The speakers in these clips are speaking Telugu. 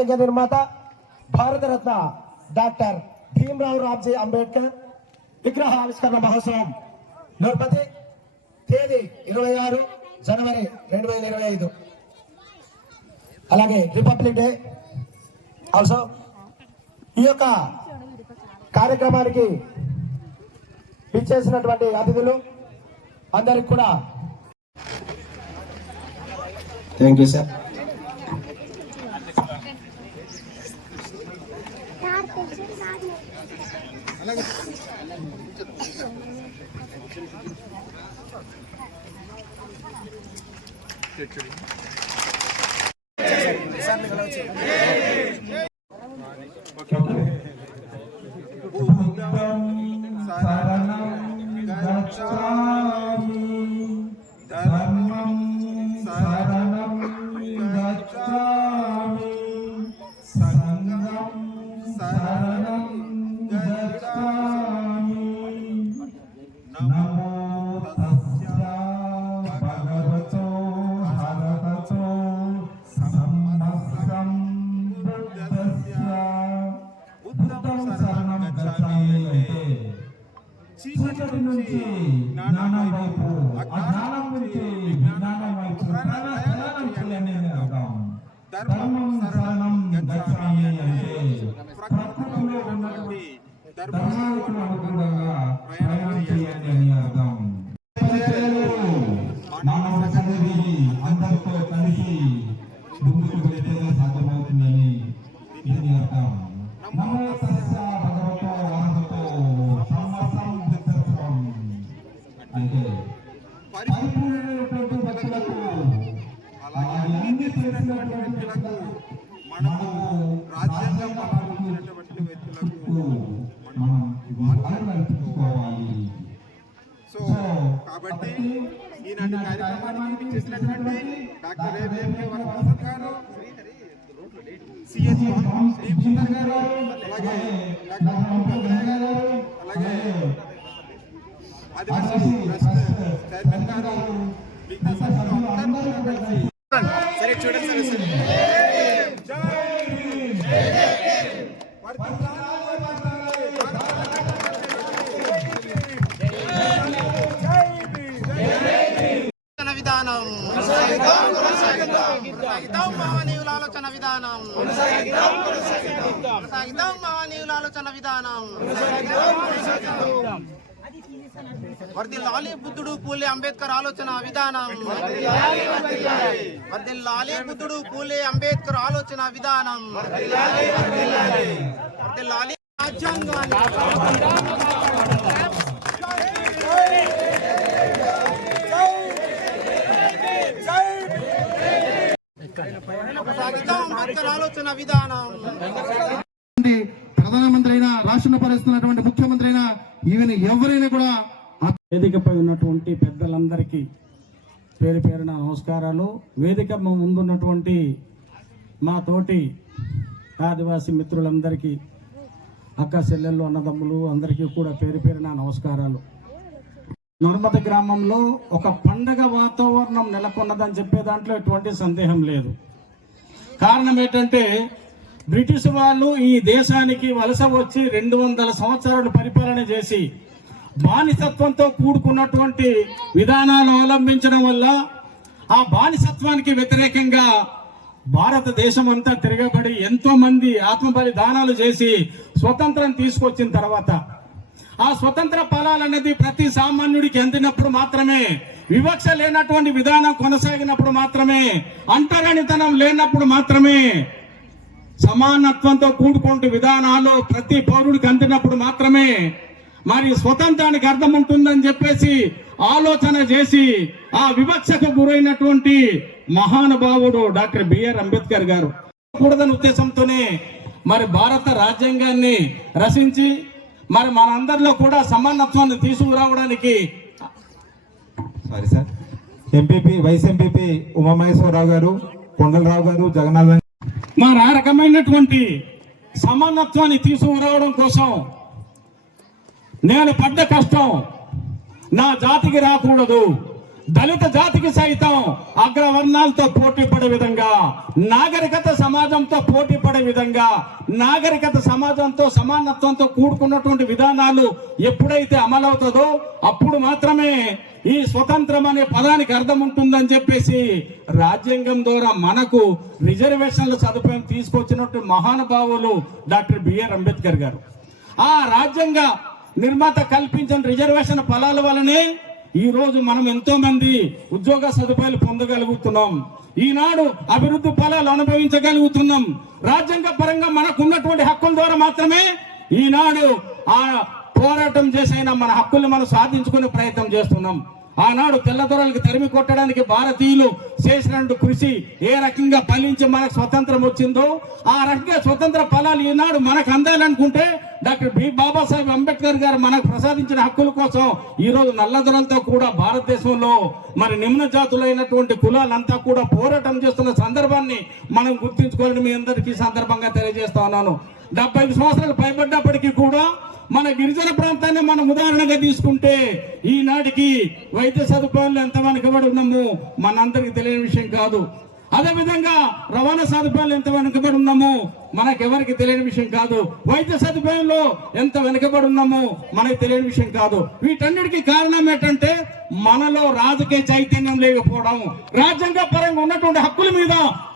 రాజ్యాంగ నిర్మాత భారతరత్న డాక్టర్ భీమ్రావ్ రామ్జీ అంబేద్కర్ విగ్రహ ఆవిష్కరణ మహోత్సవం నర్పతి తేదీ 26 జనవరి 2025. అలాగే రిపబ్లిక్ డే ఆల్సో. ఈ యొక్క కార్యక్రమానికి విచ్చేసినటువంటి అతిథులు అందరికి కూడా థ్యాంక్ యూ సార్. చీకటి నుంచి జ్ఞానం వైపు, అజ్ఞానం నుంచి విజ్ఞానం వైపు ప్రయాణం చేయని అర్థం. ధర్మం శరణం గచ్ఛామి అంటే ప్రకృతిలో ఉన్నటువంటి ధర్మానికి అనుగుణంగా ప్రయాణం చేయండి అని అర్థం. మానవ చదివి అందరితో కలిసి ముందుకు వెళ్తేనే సాధ్యమవుతుందని దీని అర్థం. నమో తస్స భగవతో అర్హతో అంటే పరిపూర్ణమైనటువంటి వ్యక్తులకు, అలాగే అన్ని తెలిసినటువంటి వ్యక్తులకు, మనము రాజ్యాంగం పాటించినటువంటి వ్యక్తులకు మనం వాళ్ళని అర్పించుకోవాలి. సో కాబట్టి ఈనాటి కార్యక్రమానికి చేసినటువంటి డాక్టర్ ఏబిఎంకే వరప్రసాద్ గారు, సిఎస్ సుందర్ గారు, అలాగే డాక్టర్ గారు, అలాగే ఆదివాసీ చైర్మన్ గారు, మిగతా సభ్యులు అందరూ కలిసి సరే చూడండి. విధానం మానవీయుల ఆలోచన విధానం, మానవీయుల ఆలోచన విధానం. వర్ధిల్లాలి బుద్ధుడు పూలే అంబేద్కర్ ఆలోచన విధానం, వర్ధిల్లాలి బుద్ధుడు పూలే అంబేద్కర్ ఆలోచన విధానం, వర్ధిల్లాలి రాజ్యాంగాన్ని. ఆలోచన విధానం. ప్రధానమంత్రి అయినా, రాష్ట్రంలో పరిస్తున్నటువంటి ముఖ్యమంత్రి అయినా, ఈవెన్ ఎవరైనా కూడా వేదికపై ఉన్నటువంటి పెద్దలందరికీ పేరు పేరున నమస్కారాలు. వేదిక ముందున్నటువంటి మా తోటి ఆదివాసీ మిత్రులందరికీ, అక్క చెల్లెళ్ళు, అన్నదమ్ములు అందరికీ కూడా పేరు పేరున నమస్కారాలు. నర్మద గ్రామంలో ఒక పండగ వాతావరణం నెలకొన్నదని చెప్పే దాంట్లో ఎటువంటి సందేహం లేదు. కారణం ఏంటంటే బ్రిటిష్ వాళ్ళు ఈ దేశానికి వలస వచ్చి 200 సంవత్సరాలు పరిపాలన చేసి బానిసత్వంతో కూడుకున్నటువంటి విధానాలు అవలంబించడం వల్ల ఆ బానిసత్వానికి వ్యతిరేకంగా భారతదేశం అంతా తిరగబడి ఎంతో మంది ఆత్మ బలిదానాలు చేసి స్వతంత్రం తీసుకొచ్చిన తర్వాత ఆ స్వతంత్ర ఫలాలనేది ప్రతి సామాన్యుడికి అందినప్పుడు మాత్రమే, వివక్ష లేనటువంటి విధానం కొనసాగినప్పుడు మాత్రమే, అంటరానితనం లేనప్పుడు మాత్రమే, సమానత్వంతో కూడుకుంటూ విధానాలు ప్రతి పౌరుడికి అందినప్పుడు మాత్రమే మరి స్వతంత్రానికి అర్థం ఉంటుందని చెప్పేసి ఆలోచన చేసి ఆ వివక్షకు గురైనటువంటి మహానుభావుడు డాక్టర్ బిఆర్ అంబేద్కర్ గారు కూడదని ఉద్దేశంతోనే మరి భారత రాజ్యాంగాన్ని రచించి మరి మనందరిలో కూడా సమానత్వాన్ని తీసుకురావడానికి ఎంపీపీ, వైస్ ఎంపీపీ ఉమామహేశ్వరరావు గారు, కొండలరావు గారు, జగన్నాథ్ మరి ఆ రకమైనటువంటి సమానత్వాన్ని తీసుకురావడం కోసం నేను పడ్డ కష్టం నా జాతికి రాకూడదు, దళిత జాతికి సైతం అగ్రవర్ణాలతో పోటీ పడే విధంగా, నాగరికత సమాజంతో పోటీ పడే విధంగా, నాగరికత సమాజంతో సమానత్వంతో కూడుకున్నటువంటి విధానాలు ఎప్పుడైతే అమలవుతుందో అప్పుడు మాత్రమే ఈ స్వతంత్రం అనే పదానికి అర్థం ఉంటుందని చెప్పేసి రాజ్యాంగం ద్వారా మనకు రిజర్వేషన్ల సదుపాయం తీసుకొచ్చినట్టు మహానుభావులు డాక్టర్ బిఆర్ అంబేద్కర్ గారు. ఆ రాజ్యాంగ నిర్మాత కల్పించిన రిజర్వేషన్ ఫలాల వలనే ఈ రోజు మనం ఎంతో మంది ఉద్యోగ సదుపాయాలు పొందగలుగుతున్నాం. ఈనాడు అభివృద్ధి ఫలాలు అనుభవించగలుగుతున్నాం. రాజ్యాంగ పరంగా మనకు ఉన్నటువంటి హక్కుల ద్వారా మాత్రమే ఈనాడు ఆ పోరాటం చేసైనా మన హక్కుల్ని మనం సాధించుకునే ప్రయత్నం చేస్తున్నాం. ఆనాడు తెల్లదొరలకు తరిమి కొట్టడానికి భారతీయులు చేసినటువంటి కృషి ఏ రకంగా ఫలించి మనకు స్వతంత్రం వచ్చిందో ఆ రకంగా స్వతంత్ర ఫలాలు ఈనాడు మనకు అందాలనుకుంటే డాక్టర్ బాబాసాహెబ్ అంబేద్కర్ గారు మనకు ప్రసాదించిన హక్కుల కోసం ఈ రోజు నల్లదొరలతో కూడా భారతదేశంలో మరి నిమ్న జాతులైనటువంటి కులాలంతా కూడా పోరాటం చేస్తున్న సందర్భాన్ని మనం గుర్తించుకోవాలని మీ అందరికీ సందర్భంగా తెలియజేస్తా ఉన్నాను. 75 సంవత్సరాలు పైబడ్డప్పటికీ కూడా మన గిరిజన ప్రాంతాన్ని మనం ఉదాహరణగా తీసుకుంటే ఈనాటికి వైద్య సదుపాయాలు ఎంత వెనుకబడి ఉన్నాము మనందరికి తెలియని విషయం కాదు. అదేవిధంగా రవాణా సదుపాయాలు ఎంత వెనుకబడి ఉన్నాము మనకెవరికి తెలియని విషయం కాదు. వైద్య సదుపాయంలో ఎంత వెనుకబడి ఉన్నాము మనకు తెలియని విషయం కాదు. వీటన్నిటికీ కారణం ఏంటంటే మనలో రాజకీయ చైతన్యం లేకపోవడం, రాజ్యాంగ పరంగా ఉన్నటువంటి హక్కుల మీద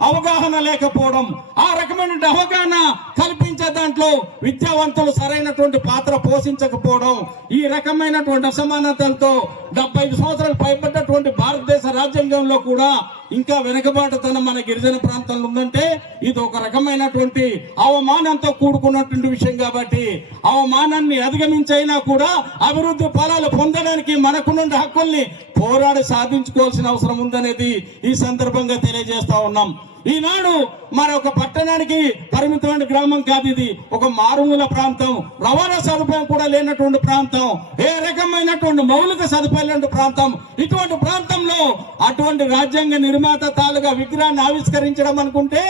అవగాహన లేకపోవడం, ఆ రకమైన అవగాహన కల్పించే దాంట్లో విద్యావంతులు సరైనటువంటి పాత్ర పోషించకపోవడం, ఈ రకమైనటువంటి అసమానతలతో 75 సంవత్సరాలు పైబడ్డటువంటి భారతదేశ రాజ్యాంగంలో కూడా ఇంకా వెనుకబాటుతనం మన గిరిజన ప్రాంతంలో ఉందంటే ఇది ఒక రకమైనటువంటి అవమానంతో కూడుకున్నటువంటి విషయం. కాబట్టి అవమానాన్ని అధిగమించైనా కూడా అభివృద్ధి ఫలాలు పొందడానికి మనకున్న హక్కుల్ని పోరాడి సాధించుకోవాల్సిన అవసరం ఉందనేది ఈ సందర్భంగా తెలియజేస్తా ఉన్నాం. ఈనాడు మరి ఒక పట్టణానికి పరిమితమైన గ్రామం కాదు, ఇది ఒక మారుమూల ప్రాంతం, రవాణా సదుపాయం కూడా లేనటువంటి ప్రాంతం, ఏ రకమైనటువంటి మౌలిక సదుపాయం లేని ప్రాంతం. ఇటువంటి ప్రాంతంలో అటువంటి రాజ్యాంగ నిర్మాత తాలుగా విగ్రహాన్ని ఆవిష్కరించడం అనుకుంటే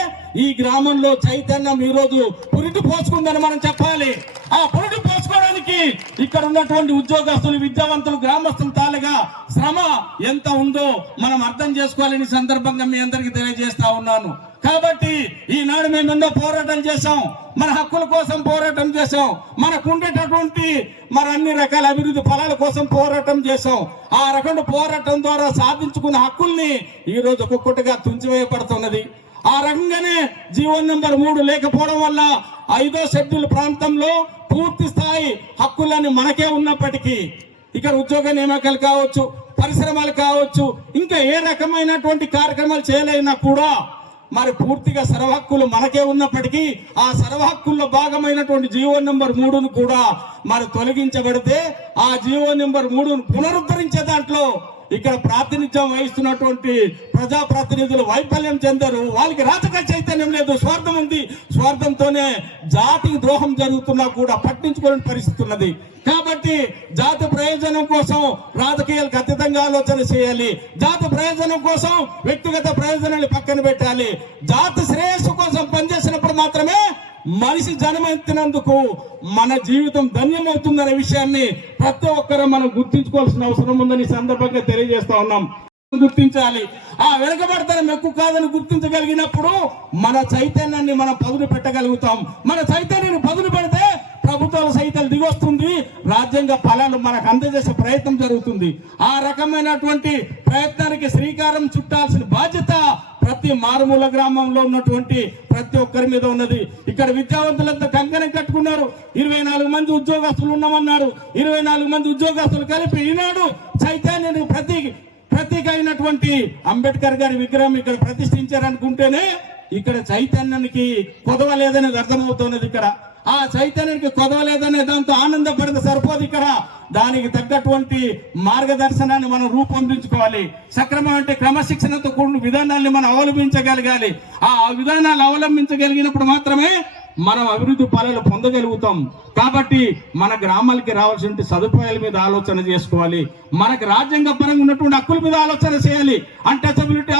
ఈ గ్రామంలో చైతన్యం ఈ రోజు పురిటి పోసుకుందని మనం చెప్పాలి. ఆ పురిటి పోసుకోవడానికి ఇక్కడ ఉన్నటువంటి ఉద్యోగస్తులు, విద్యావంతులు, గ్రామస్తులు తాలుగా శ్రమ ఎంత ఉందో మనం అర్థం చేసుకోవాలని సందర్భంగా మీ అందరికీ తెలియజేస్తా ఉన్నాను. కాబట్టి ఈనాడు మేము ఎన్నో పోరాటం చేశాం, మన హక్కుల కోసం పోరాటం చేశాం, మనకు ఉండేటటువంటి మరి అన్ని రకాల అభివృద్ధి ఫలాల కోసం పోరాటం చేశాం. ఆ రకమైన పోరాటం ద్వారా సాధించుకున్న హక్కుల్ని ఈ రోజు ఒక్కొక్కటిగా తుంచివేయబడుతున్నది. ఆ రకంగానే జీవో నెంబర్ 3 లేకపోవడం వల్ల 5వ షెడ్యూల్ ప్రాంతంలో పూర్తి స్థాయి హక్కులని మనకే ఉన్నప్పటికీ ఇక్కడ ఉద్యోగ నియామకాలు కావచ్చు, పరిశ్రమలు కావచ్చు, ఇంకా ఏ రకమైనటువంటి కార్యక్రమాలు చేయలేనా కూడా మరి పూర్తిగా సర్వహక్కులు మనకే ఉన్నప్పటికీ ఆ సర్వహక్కుల్లో భాగమైనటువంటి జీవో నెంబర్ 3ను కూడా మరి తొలగించబడితే ఆ జీవో నెంబర్ 3ను పునరుద్ధరించే దాంట్లో ఇక్కడ ప్రాతినిధ్యం వహిస్తున్నటువంటి ప్రజాప్రతినిధులు వైఫల్యం చెందరు. వాళ్ళకి రాజకీయ చైతన్యం లేదు, స్వార్థం ఉంది. స్వార్థంతోనే జాతికి ద్రోహం జరుగుతున్నా కూడా పట్టించుకోలేని పరిస్థితి ఉన్నది. కాబట్టి జాతి ప్రయోజనం కోసం రాజకీయాలకు అతీతంగా ఆలోచన చేయాలి. జాతి ప్రయోజనం కోసం వ్యక్తిగత ప్రయోజనాన్ని పక్కన పెట్టాలి. జాతి శ్రేయస్సు కోసం పనిచేసినప్పుడు మాత్రమే మనిషి జన్మెత్తినందుకు మన జీవితం ధన్యమవుతుందనే విషయాన్ని ప్రతి ఒక్కరూ మనం గుర్తించుకోవాల్సిన అవసరం ఉందని సందర్భంగా తెలియజేస్తా ఉన్నాం. గుర్తించాలి. ఆ వెనుకబడతనం ఎక్కువ కాదని గుర్తించగలిగినప్పుడు మన చైతన్యాన్ని మనం పదును పెట్టగలుగుతాం. మన చైతన్యాన్ని పదును పెడితే ప్రభుత్వాల సైతం దిగొస్తుంది, రాజ్యాంగ ఫలాలు మనకు అందజేసే ప్రయత్నం జరుగుతుంది. ఆ రకమైనటువంటి ప్రయత్నానికి శ్రీకారం చుట్టాల్సిన బాధ్యత ప్రతి మారుమూల గ్రామంలో ఉన్నటువంటి ప్రతి ఒక్కరి మీద ఉన్నది. ఇక్కడ విద్యావంతులంతా కంకణం కట్టుకున్నారు. 24 మంది ఉద్యోగస్తులు ఉన్నామన్నారు. 24 మంది ఉద్యోగస్తులు కలిపి ఈనాడు చైతన్యానికి ప్రతీక అయినటువంటి అంబేద్కర్ గారి విగ్రహం ఇక్కడ ప్రతిష్ఠించారనుకుంటేనే ఇక్కడ చైతన్యానికి కొదవలేదనేది అర్థమవుతున్నది. ఇక్కడ ఆ చైతన్యానికి కొదవలేదనే దాంతో ఆనందపడితే సరిపోదు. ఇక్కడ దానికి తగ్గటువంటి మార్గదర్శనాన్ని మనం రూపొందించుకోవాలి. సక్రమమైన క్రమశిక్షణతో కూడిన విధానాన్ని మనం అవలంబించగలగాలి. ఆ విధానాలు అవలంబించగలిగినప్పుడు మాత్రమే మనం అభివృద్ధి ఫలాలు పొందగలుగుతాం. కాబట్టి మన గ్రామాలకి రావాల్సిన సదుపాయాల మీద ఆలోచన చేసుకోవాలి. మనకు రాజ్యాంగ పరంగా ఉన్నటువంటి హక్కుల మీద ఆలోచన చేయాలి. అన్టచబిలిటీ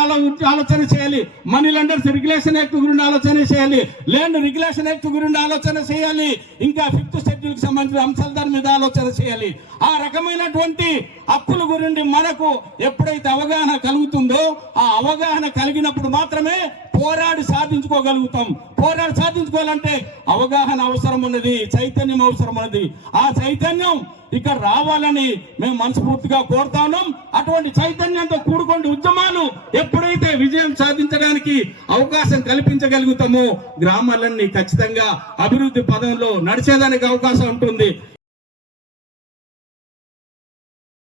ఆలోచన చేయాలి. మనీ లాండర్స్ రెగ్యులేషన్ యాక్ట్ గురించి ఆలోచన చేయాలి. ల్యాండ్ రెగ్యులేషన్ యాక్ట్ గురించి ఆలోచన చేయాలి. ఇంకా 5th షెడ్యూల్ కి సంబంధించిన అంశాల దాని మీద ఆలోచన చేయాలి. ఆ రకమైనటువంటి హక్కుల గురించి మనకు ఎప్పుడైతే అవగాహన కలుగుతుందో, ఆ అవగాహన కలిగినప్పుడు మాత్రమే పోరాడి సాధించుకోగలుగుతాం. పోరాడి సాధించుకోవాలంటే అవగాహన అవసరం ఉన్నది, చైతన్యం అవసరం ఉన్నది. ఆ చైతన్యం ఇక్కడ రావాలని మేము మనస్ఫూర్తిగా కోరుతా ఉన్నాం. అటువంటి చైతన్యంతో కూడుకొని ఉద్యమాలు ఎప్పుడైతే విజయం సాధించడానికి అవకాశం కల్పించగలుగుతామో గ్రామాలన్నీ ఖచ్చితంగా అభివృద్ధి పదంలో నడిచేదానికి అవకాశం ఉంటుంది.